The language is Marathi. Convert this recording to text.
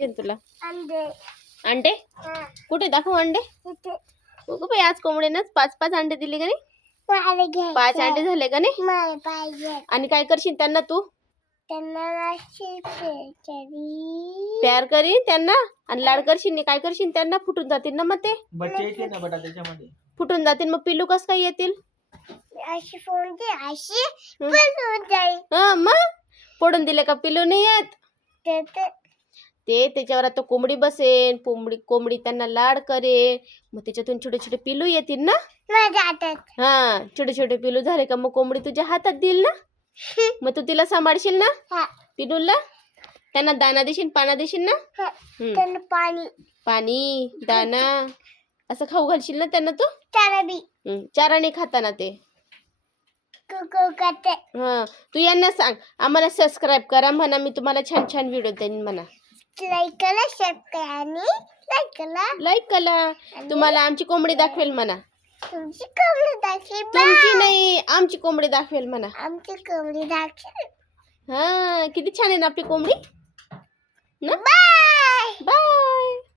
पाहिजे तुला? अंडे कुठे दाखव अंडे. बघू बाई आज कोंबडीनंच 5-5 अंडे दिले का नाही? 5 अंडे झाले का नाही? आणि काय करशील त्यांना तू? प्यार करीन त्यांना आणि लाड करशील. काय करशील त्यांना? फुटून जातील ना मग ते. बच्चे येते ना बेटा त्याच्यामध्ये. फुटून जातील मग पिल्लू कस काय येतील? मग पडून दिले का पिल्लू नाही येत. ते त्याच्यावर आता कोंबडी बसेन. कोंबडी त्यांना लाड करेन. मग त्याच्यातून छोटे छोटे पिल्लू येतील ना. हा छोटे छोटे पिल्लू झाले का मग कोंबडी तुझ्या हातात देईल ना. मग तू तिला सांभाळशील ना पिल्लूला. त्यांना दाना देशील पाना देशील ना. पाणी दाना असं खाऊ घालशील ना त्यांना तू. चारा नाही खाताना ते. हा तू यांना सांग आम्हाला सबस्क्राईब करा म्हणा. मी तुम्हाला छान छान व्हिडिओ देईन म्हणा. लाईक करा. तुम्हाला आमची कोंबडी दाखवेल म्हणा. तुमची नाही आमची कोंबडी दाखवेल म्हणा. हा किती छान आहे ना आपली कोंबडी ना.